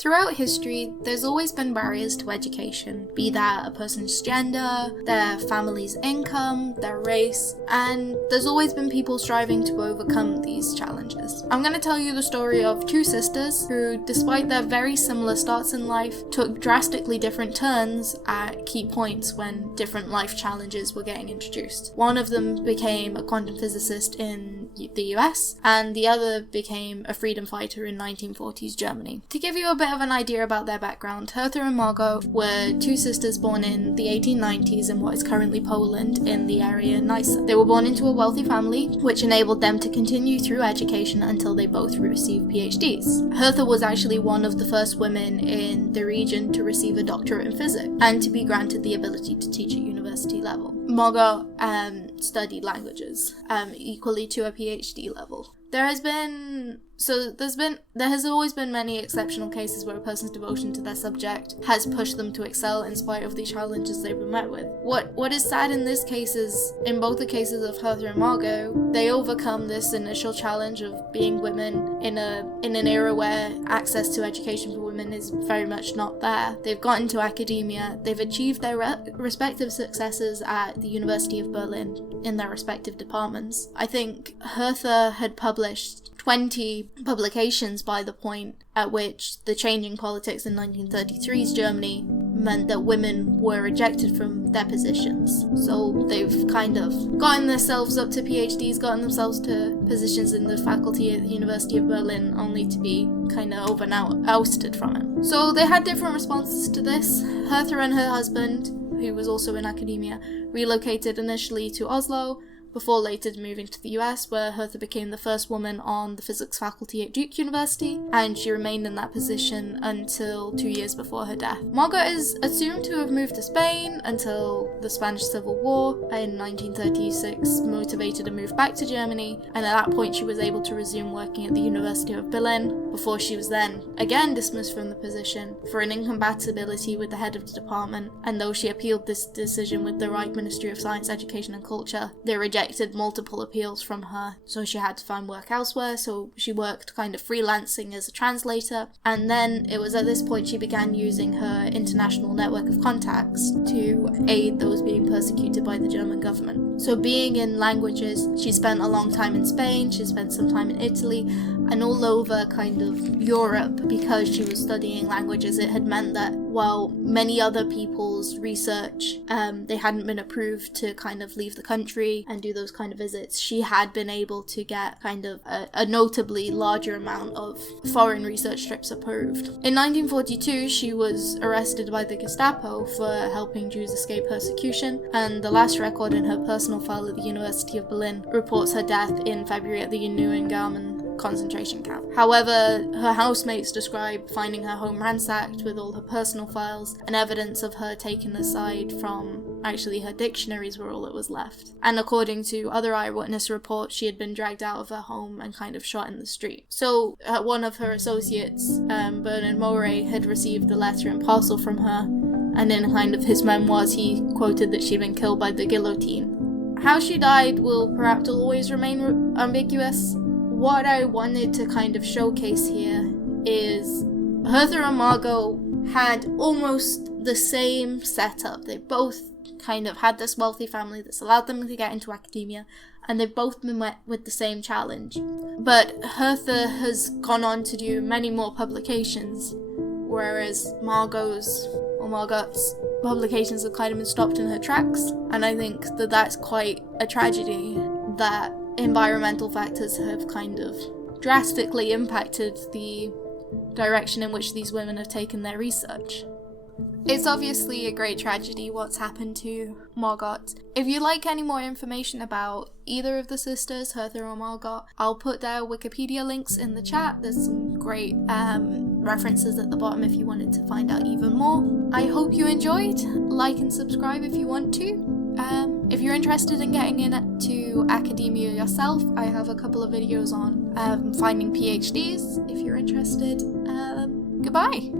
Throughout history, there's always been barriers to education, be that a person's gender, their family's income, their race, and there's always been people striving to overcome these challenges. I'm going to tell you the story of two sisters who, despite their very similar starts in life, took drastically different turns at key points when different life challenges were getting introduced. One of them became a quantum physicist in the US, and the other became a freedom fighter in 1940s Germany. To give you a bit of an idea about their background, Hertha and Margot were two sisters born in the 1890s in what is currently Poland in the area Nysa. They were born into a wealthy family, which enabled them to continue through education until they both received PhDs. Hertha was actually one of the first women in the region to receive a doctorate in physics and to be granted the ability to teach at university level. Margot studied languages, equally to a PhD level. There has always been many exceptional cases where a person's devotion to their subject has pushed them to excel in spite of the challenges they've been met with. What is sad in this case is, in both the cases of Hertha and Margot, they overcome this initial challenge of being women in an era where access to education for women is very much not there. They've got into academia, they've achieved their respective successes at the University of Berlin in their respective departments. I think Hertha had published 20 publications by the point at which the changing politics in 1933's Germany meant that women were ejected from their positions. So they've kind of gotten themselves up to PhDs, gotten themselves to positions in the faculty at the University of Berlin, only to be kind of over and out ousted from it. So they had different responses to this. Hertha and her husband, who was also in academia, relocated initially to Oslo, before later moving to the US, where Hertha became the first woman on the physics faculty at Duke University, and she remained in that position until 2 years before her death. Margot is assumed to have moved to Spain until the Spanish Civil War in 1936 motivated a move back to Germany, and at that point she was able to resume working at the University of Berlin, before she was then again dismissed from the position for an incompatibility with the head of the department, and though she appealed this decision with the Reich Ministry of Science, Education and Culture, they rejected multiple appeals from her, so she had to find work elsewhere. So she worked kind of freelancing as a translator, and then it was at this point she began using her international network of contacts to aid those being persecuted by the German government. So being in languages, she spent a long time in Spain, she spent some time in Italy, and all over kind of Europe. Because she was studying languages, it had meant that while many other people's research, they hadn't been approved to kind of leave the country and do those kind of visits, she had been able to get kind of a notably larger amount of foreign research trips approved. In 1942, she was arrested by the Gestapo for helping Jews escape persecution, and the last record in her personal file at the University of Berlin reports her death in February at the Neuengamme concentration camp. However, her housemates describe finding her home ransacked with all her personal files, and evidence of her taken aside from actually her dictionaries were all that was left. And according to other eyewitness reports, she had been dragged out of her home and kind of shot in the street. So one of her associates, Bernard Moray, had received a letter and parcel from her, and in kind of his memoirs he quoted that she'd been killed by the guillotine. How she died will perhaps always remain ambiguous. What I wanted to kind of showcase here is Hertha and Margot had almost the same setup. They both kind of had this wealthy family that's allowed them to get into academia, and they've both been met with the same challenge. But Hertha has gone on to do many more publications, whereas Margot's publications have kind of been stopped in her tracks, and I think that that's quite a tragedy that environmental factors have kind of drastically impacted the direction in which these women have taken their research. It's obviously a great tragedy what's happened to Margot. If you'd like any more information about either of the sisters, Hertha or Margot, I'll put their Wikipedia links in the chat. There's some great references at the bottom if you wanted to find out even more. I hope you enjoyed. Like and subscribe if you want to. If you're interested in getting into academia yourself, I have a couple of videos on finding PhDs if you're interested. Goodbye!